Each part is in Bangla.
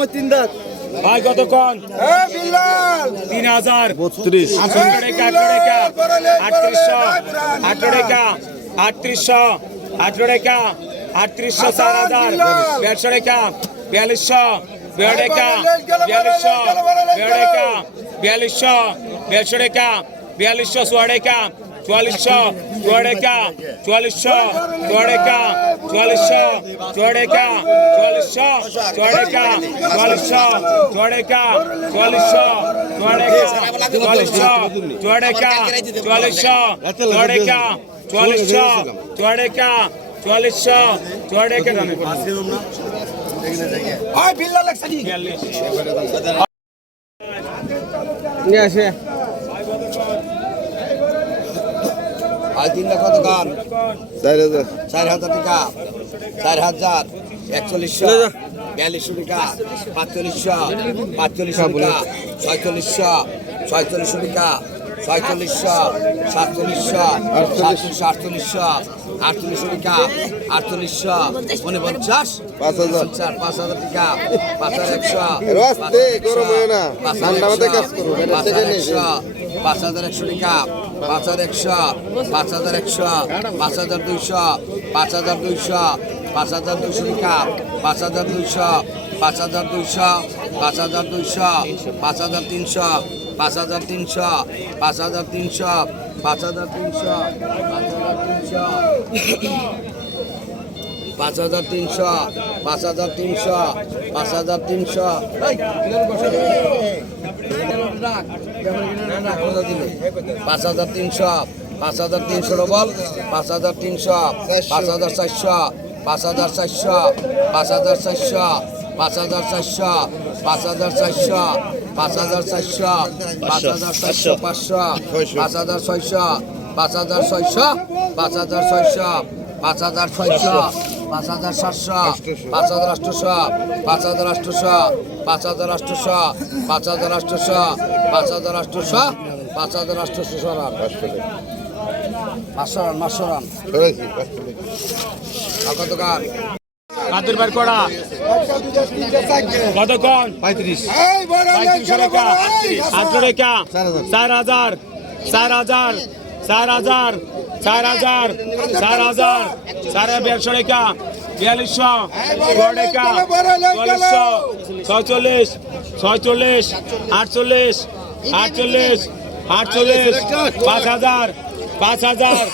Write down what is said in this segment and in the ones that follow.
আমার তিন দাঁত ভাই কত কন তিন হাজার। বত্রিশ। আটত্রিশশো। আটশো টাকা আটত্রিশশো। আটশো টাকা আটত্রিশশো চার হাজার। দেড়শো টাকা বিয়াল্লিশশো বিয়ার টাকা বিয়াল্লিশশো বিয়ার টাকা বিয়াল্লিশশো দেড়শো টাকা বিয়াল্লিশশো সোয়া টাকা চুয়াল্লিশশো চুয়া টাকা চুয়াল্লিশশো চুয়া টাকা চুয়াল্লিশশো চুয়া টাকা চুয়াল্লিশশো চুয়া টাকা চুয়াল্লিশশো চুয়া টাকা চুয়াল্লিশশো চুয়া টাকা চুয়াল্লিশশো চুয়া টাকা চুয়াল্লিশশো চুয়া টাকা চুয়াল্লিশশো চুয়া টাকা চুয়াল্লিশশো চুয়া টাকা জানে লাগছে আজ তিন লাখ কত গান? চার হাজার। চার হাজার টাকা। চার হাজার। একচল্লিশশো। বিয়াল্লিশশো টাকা। পাঁচচল্লিশশো। পাঁচচল্লিশশো টাকা। ছয়চল্লিশশো। ছয়চল্লিশশো টাকা। ছয়চল্লিশশো। সাতচল্লিশশো। সাতচল্লিশশো। আটচল্লিশশো আটচল্লিশশো টাকা। আটচল্লিশশো। উনপঞ্চাশ। পাঁচ হাজার। পঞ্চাশ পাঁচ হাজার টাকা। পাঁচ হাজার একশো। হয়। পাঁচ হাজার। একশো। পাঁচ হাজার একশো টাকা। পাঁচ হাজার একশো পাঁচ হাজার একশো পাঁচ হাজার দুইশো পাঁচ হাজার দুইশো পাঁচ হাজার দুইশো টাকা পাঁচ হাজার দুইশো পাঁচ হাজার দুইশো পাঁচ হাজার দুইশো পাঁচ হাজার তিনশো পাঁচ হাজার তিনশো পাঁচ হাজার তিনশো পাঁচ হাজার তিনশো পাঁচ হাজার তিনশো পাঁচ হাজার তিনশো পাঁচ হাজার তিনশো পাঁচ হাজার তিনশো পাঁচ হাজার তিনশো পাঁচ হাজার তিনশো ডবল পাঁচ হাজার তিনশো পাঁচ হাজার চারশো পাঁচ হাজার চারশো পাঁচ হাজার চারশো পাঁচ হাজার চারশো পাঁচ হাজার চারশো পাঁচ হাজার চারশো পাঁচ হাজার চারশো পাঁচশো পাঁচ হাজার ছয়শো পাঁচ হাজার ছয়শো পাঁচ হাজার ছয়শো পাঁচ হাজার ছয়শো পাঁচ হাজার সাতশো পাঁচ হাজার আটশোশো পাঁচ হাজার আটশোশো পাঁচ হাজার আটশোশো পাঁচ হাজার আটশোশো পাঁচ হাজার আটশোশো পাঁচ হাজার আটশোশো রান পাঁচশো রান পাঁচশো রান। কত গান কাদের বার করা কত কন পঁয়ত্রিশ পঁয়ত্রিশশো টাকা আটশো টাকা চার হাজার চার হাজার চার হাজার চার হাজার চার হাজার সাড়ে দেড়শো টাকা বিয়াল্লিশশো টাকা চল্লিশশো, ছয়চল্লিশ ছয়চল্লিশ, আটচল্লিশ আটচল্লিশ আটচল্লিশ, পাঁচ হাজার পাঁচ হাজার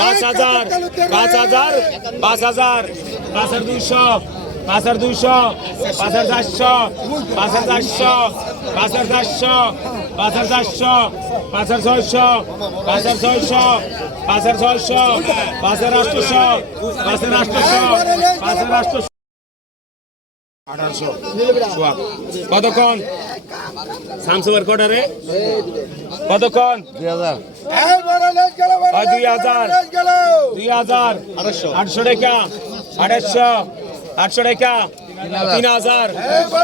পাঁচ হাজার পাঁচ হাজার পাঁচ হাজার পাঁচ হাজার দুইশো। পাঁচ হাজার দুইশো পাঁচ হাজার চারশো পাঁচ হাজার চারশো পাঁচ হাজার চারশো পাঁচ হাজার চারশো পাঁচ হাজার ছয়শো পাঁচ হাজার ছয়শো পাঁচ হাজার ছয়শো পাঁচ হাজার আটশোশো পাঁচ হাজার আটশোশো পাঁচ হাজার আটশোশো আঠারোশো কতক্ষণ? স্যামসুংয়ের কটারে? কতক্ষণ? দুই হাজার এই বড় লেজ গেল বড় ওই দুই হাজার। দুই হাজার। আটশো। টাকা আড়াইশো আটশো টাকা তিন হাজার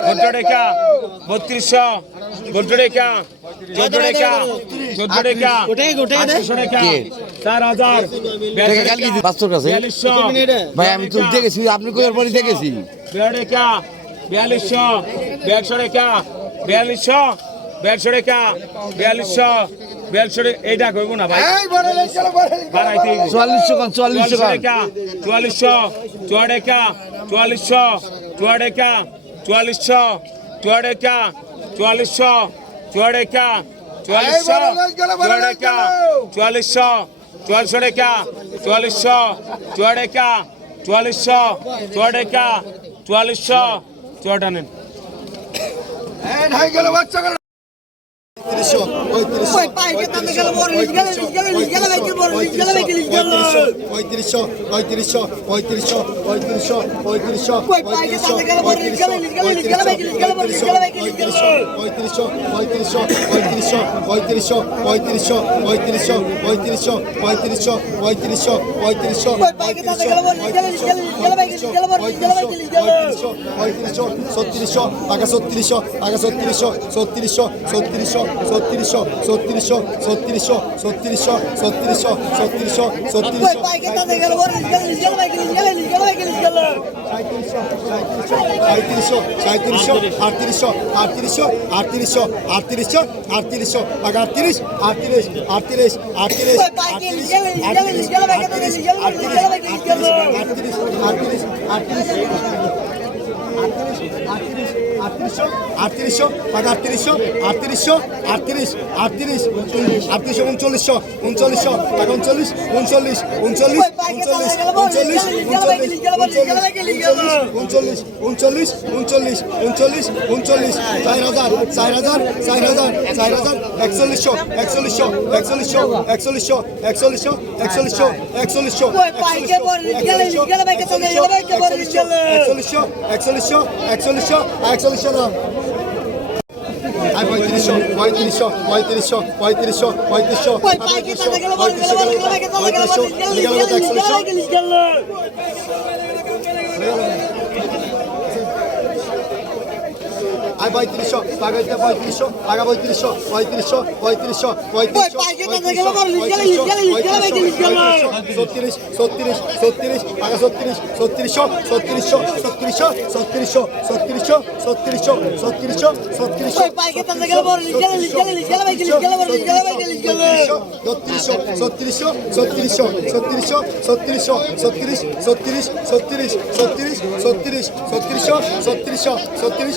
চোদ্দ টাকা বত্রিশশো চোদ্দ টাকা চোদ্দ টাকা চোদ্দ টাকা আটশো টাকা চার হাজার পাঁচশোর কাছে? ভাই আমি তো দেখেছি আপনি কোয়ের পরে দেখেছি? বিয়ার টাকা বিয়াল্লিশশো বিয়াল্লিশশো টাকা বিয়াল্লিশশো বিয়াল্লিশশো টাকা বিয়াল্লিশশো বিয়াল্লিশশো টাকা এইটা করব না ভাই। বাড়াইতে। চুয়াল্লিশশো চুয়াল্লিশশো চুয়াডেকা চুয়াল্লিশশো চুয়াডেকা চুয়াল্লিশশো চুয়াডেকা চুয়াল্লিশশো চুয়াডেকা চুয়াল্লিশশো চুয়াডেকা চুয়াল্লিশশো চুয়াল্লিশশো ডেকা চুয়াল্লিশশো চুয়াডেকা চুয়াল্লিশশো চুয়াডেকা চুয়াল্লিশশো চুয়াটা নেন। পঁয়ত্রিশশো পঁয়ত্রিশশো পঁয়ত্রিশশো পঁয়ত্রিশশো পঁয়ত্রিশশো পঁয়ত্রিশশো পঁয়ত্রিশশো পঁয়ত্রিশশো পঁয়ত্রিশশো পঁয়ত্রিশশো পঁয়ত্রিশশো পঁয়ত্রিশশো পঁয়ত্রিশশো পঁয়ত্রিশশো পঁয়ত্রিশশো গেল পঁয়ত্রিশশো পঁয়ত্রিশশো ছত্রিশশো টাকা ছত্রিশশো টাকা ছত্রিশশো ছত্রিশশো ছত্রিশশো ছত্রিশশো ছত্রিশশো ছত্রিশশো ছত্রিশশো ছত্রিশশো ছত্রিশশো ছত্রিশশো সাঁত্রিশশো সাঁত্রিশশো আটত্রিশশো আটত্রিশশো আটত্রিশশো আটত্রিশশো আটত্রিশশো আগে আটত্রিশ আটত্রিশ আটত্রিশ আটত্রিশ আটত্রিশ আটত্রিশ আটত্রিশ আটত্রিশ আটত্রিশ আটত্রিশ আটত্রিশশো আটত্রিশশো পাঁচ আটত্রিশশো আটত্রিশশো আটত্রিশ আটত্রিশ আটত্রিশশো উনচল্লিশশো উনচল্লিশশো আগে উনচল্লিশ উনচল্লিশ উনচল্লিশ উনচল্লিশ উনচল্লিশ উনচল্লিশ উনচল্লিশ উনচল্লিশ চার হাজার চার হাজার চার হাজার চার হাজার একচল্লিশশো একচল্লিশশো একচল্লিশশো একচল্লিশশো একচল্লিশশো একচল্লিশশো একচল্লিশশো একচল্লিশশো একচল্লিশশো একচল্লিশশো একচল্লিশশো দাম আয় পঁয়ত্রিশশো পঁয়ত্রিশশো পঁয়ত্রিশশো পঁয়ত্রিশশো পঁয়ত্রিশশো পঁয়ত্রিশশো পঁয়ত্রিশশো গেল একচল্লিশশো আর পঁয়ত্রিশশো পাগাইতে পঁয়ত্রিশশো পাগা পঁয়ত্রিশশো পঁয়ত্রিশশো পঁয়ত্রিশশো ছত্রিশ ছত্রিশ ছত্রিশ পাগা ছত্রিশ ছত্রিশশো ছত্রিশশো ছত্রিশশো ছত্রিশশো ছত্রিশশো ছত্রিশশো ছত্রিশশো ছত্রিশশো ছত্রিশশো ছত্রিশশো ছত্রিশশো ছত্রিশশো ছত্রিশশো ছত্রিশ ছত্রিশ ছত্রিশ ছত্রিশ ছত্রিশ ছত্রিশশো ছত্রিশশো ছত্রিশ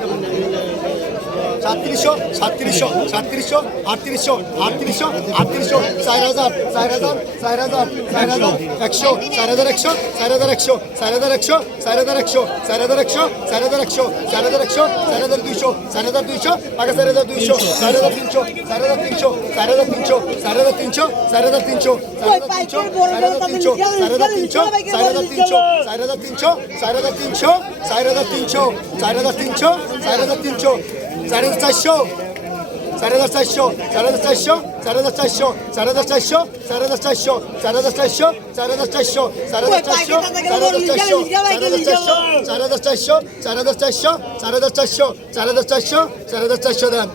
সাতত্রিশশো সাতত্রিশশো সাতত্রিশশো আটত্রিশশো আটত্রিশশো আটত্রিশশো চার হাজার চার হাজার চার হাজার চার হাজার একশো চার হাজার একশো চার হাজার একশো চার হাজার একশো চার হাজার একশো চার হাজার একশো চার হাজার একশো চার হাজার একশো চার হাজার দুইশো চার হাজার দুইশো আগে চার হাজার দুইশো চার হাজার তিনশো চার হাজার তিনশো চার হাজার তিনশো চার হাজার তিনশো চার হাজার তিনশো চার হাজার তিনশো চার হাজার তিনশো চার হাজার তিনশো চার হাজার তিনশো চার হাজার তিনশো চার হাজার তিনশো চার হাজার তিনশো চার হাজার তিনশো চার হাজার চারশো চার হাজার চারশো চার হাজার চারশো চার হাজার চারশো চার হাজার চারশো চার হাজার চারশো চার হাজার চারশো চার হাজার চারশো চার হাজার চারশো চার হাজার চারশো চার হাজার চারশো চার হাজার চারশো চার হাজার চারশো চার হাজার চারশো চার হাজার চারশো দেন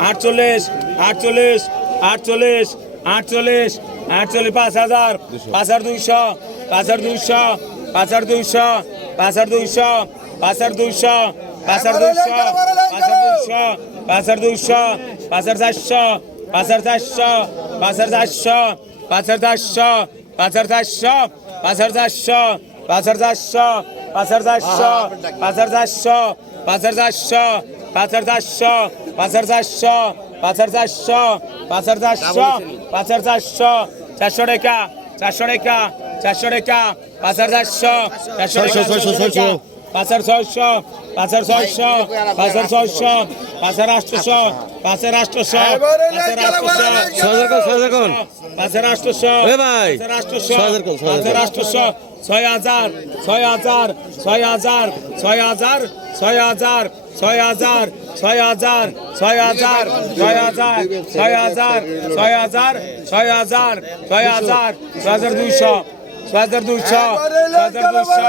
আটচল্লিশ আটচল্লিশ আটচল্লিশ আটচল্লিশ আটচল্লিশ পাঁচ হাজার পাঁচ হাজার দুইশো পাঁচ হাজার দুইশো পাঁচ হাজার দুইশো পাঁচ হাজার দুইশো পাঁচ হাজার দুইশো পাঁচ হাজার দুইশো পাঁচ হাজার দুইশো পাঁচ হাজার চারশো পাঁচ হাজার চারশো পাঁচ হাজার চারশো পাঁচ হাজার চারশো পাঁচ হাজার চারশো পাঁচ হাজার চারশো পাঁচ হাজার চারশো পাঁচ হাজার চারশো পাঁচ হাজার চারশো পাঁচ হাজার চারশো পাঁচ হাজার চারশো পাঁচ হাজার চারশো পাঁচ হাজার চারশো পাঁচ হাজার চারশো পাঁচ হাজার চারশো চারশো টাকা চারশো টাকা চারশো টাকা পাঁচ হাজার চারশো চারশো টাকা পাঁচ হাজার ছয়শো পাঁচ হাজার ছয়শো পাঁচ হাজার ছয়শো পাঁচ হাজার আটশোশো পাঁচ হাজার আটশোশো পাঁচ হাজার আটশোশো পাঁচ হাজার আটশোশো পাঁচ হাজার আটশোশো ছয় হাজার কম, ছয় পাঁচ হাজার আটশোশো ছয় হাজার ছয় হাজার ছয় হাজার ছয় হাজার ছয় হাজার ছয় হাজার ছয় হাজার ছয় হাজার ছয় হাজার ছয় হাজার ছয় হাজার ছয় হাজার ছয় হাজার ছয় হাজার দুইশো হাজার দুইশো ছয় হাজার দুইশো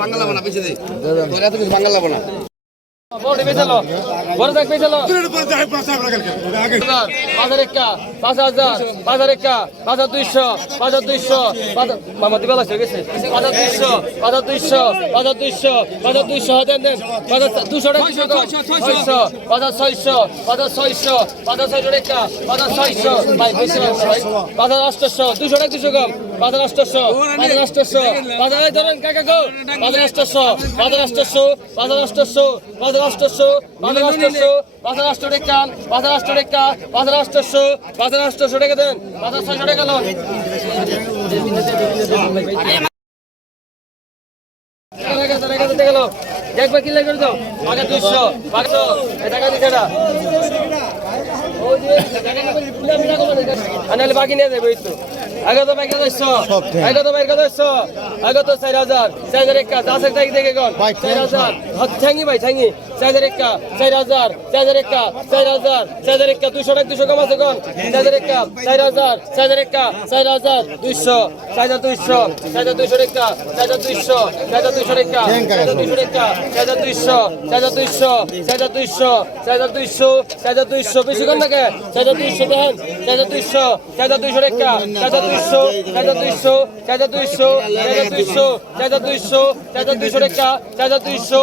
বাংলা বানা বেশি দে তোর এত কিছু বাংলা বানা বড় বেচালো বড় দেখ বেচালো পাঁচ একা পাঁচ হাজার পাঁচ হাজার একা পাঁচ হাজার দুইশো পাঁচ হাজার দুইশো মামা দিবা লাগছে গেছে পাঁচ হাজার দুইশো পাঁচ হাজার দুইশো পাঁচ হাজার দুইশো পাঁচ হাজার দুইশো দেন দেন পাঁচ হাজার দুশো টাকা দুশো ছয়শো পাঁচ হাজার ছয়শো পাঁচ হাজার ছয়শো পাঁচ হাজার ছয়শো টাকা পাঁচ হাজার ছয়শো ভাই বেশি লাগছে ভাই পাঁচ হাজার আটশোশো দুশো টাকা দুশো কম পাঁচ রাষ্ট্রশো পাঁচ রাষ্ট্রশো পাঁচ ধরেন কাকা গো পাঁচ রাষ্ট্রশো পাঁচ রাষ্ট্রশো পাঁচ রাষ্ট্রশো পাঁচ রাষ্ট্রশো পাঁচ রাষ্ট্রশো পাঁচ রাষ্ট্র রেখা পাঁচ রাষ্ট্র রেখা পাঁচ রাষ্ট্রশো পাঁচ রাষ্ট্রশো রেখে দেন পাঁচ রাষ্ট্রশো রেখে গেল দেখবা কি লাগবে তো আগে দুইশো পাঁচশো টাকা দিচ্ছে না বাকি নিয়ে দেবে তো আগে তো বাইক যাইছো আগত বাইক যাইছো আগত চার হাজার। চার হাজার এক কাজ। আছে তাই দেখে গন চার হাজার। ঠ্যাঙ্গি ভাই ঠ্যাঙ্গি চার হাজার একা চার হাজার চার হাজার একা চার হাজার চার হাজার একা দুশো টাকা দুশো কম আছে কোন চার হাজার একা চার হাজার চার হাজার একা চার হাজার দুইশো চার হাজার দুইশো চার হাজার দুইশো রেখা চার হাজার দুইশো চার হাজার দুইশো রেখা চার হাজার দুইশো দুইশো দুইশো দুইশো দুইশো দুইশো বেশি কম থাকে চার হাজার দুইশো দেখেন চার হাজার দুইশো চার হাজার দুইশো রেখা চার হাজার দুইশো চার হাজার দুইশো চার হাজার দুইশো চার হাজার দুইশো চার হাজার দুইশো চার হাজার দুইশো রেখা দুইশো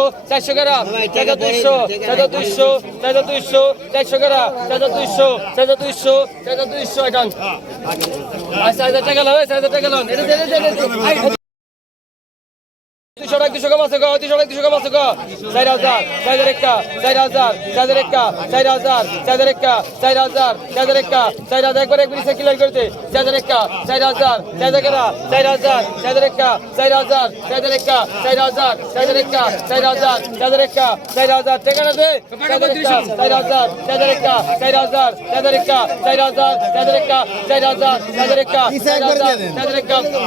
গ্রাম চার দুইশো চারশো দুইশো চারশো দুইশো চারশো কেরা চারশো দুইশো চারশো দুইশো চারশো দুইশো এখন আচ্ছা আচ্ছা টাকা লোন চারশো টাকা লোন দুশো টাকা দুশো কম আছে গো দুশো টাকা দুশো কম আছে গো চার হাজার চার একটা চার হাজার চার একটা চার হাজার চার একটা চার হাজার চার একটা চার হাজার একবার ইসে ক্লিয়ার করতে চার একটা চার হাজার চার হাজার চার হাজার চার একটা চার হাজার চার একটা চার হাজার চার একটা চার হাজার চার একটা চার হাজার টাকা না দে চার হাজার চার একটা চার হাজার চার একটা চার হাজার চার একটা চার হাজার চার একটা চার হাজার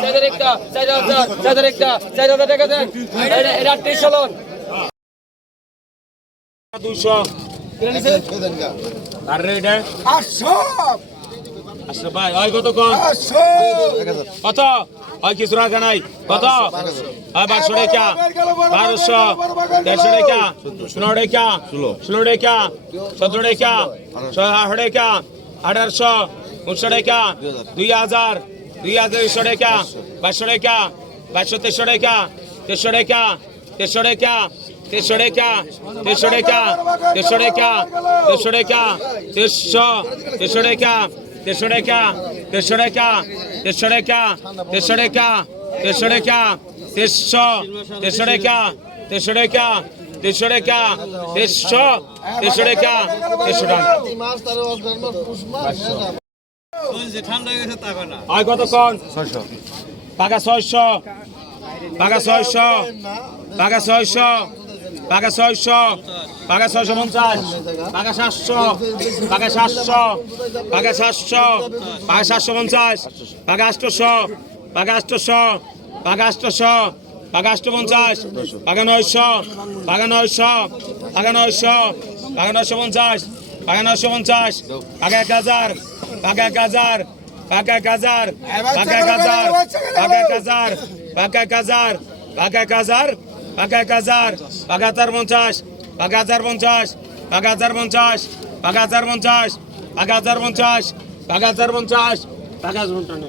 চার একটা চার হাজার চার একটা চার হাজার টাকা দেন এটা এটা আটত্রিশশো লোন দুশো আর রেট আটশো আচ্ছা ভাই ওই কত কম কত ওই কিছু রাখা নাই কত ওই বারোশো টাকা বারোশো দেড়শো টাকা পনেরো টাকা ষোলো টাকা সতেরো টাকা আঠারো টাকা আঠারোশো উনিশশো টাকা দুই হাজার দুই হাজার দুইশো টাকা বাইশশো টাকা তেইশশো টাকা তেইশশো টাকা তেইশশো টাকা তেইশশো টাকা তেইশশো টাকা তেইশশো টাকা তেইশশো তেইশশো টাকা দেড়শো টাকা দেড়শো টাকা দেড়শো টাকা দেড়শো টাকা দেড়শো টাকা দেড়শো দেড়শো টাকা দেড়শো টাকা দেড়শো টাকা দেড়শো দেড়শো টাকা দেড়শো টাকা হয় কতক্ষণ পাকা ছয়শো পাকা ছয়শো পাকা ছয়শো পাকা ছয়শো পাকা ছয়শো পঞ্চাশ পাকা সাতশো পাকা সাতশো পাকা সাতশো পাকা সাতশো পঞ্চাশ পাকা আটশোশো পাকা আটশোশো পাকা আটশোশো পাকা আটশো পঞ্চাশ পাকা নয়শো পাকা নয়শো পাকা নয়শো পাকা নয়শো পঞ্চাশ পাকা নয়শো পঞ্চাশ পাকা এক হাজার পাকা এক হাজার পাকা এক হাজার পাকা এক হাজার পাকা এক হাজার পাকা এক হাজার পাকা এক হাজার পাকা হাজার পঞ্চাশ পাকা হাজার পঞ্চাশ পাকা হাজার পঞ্চাশ পাকা হাজার পঞ্চাশ পাকা হাজার পঞ্চাশ পাকা হাজার পঞ্চাশ। পাকা হাজার পঞ্চাশ।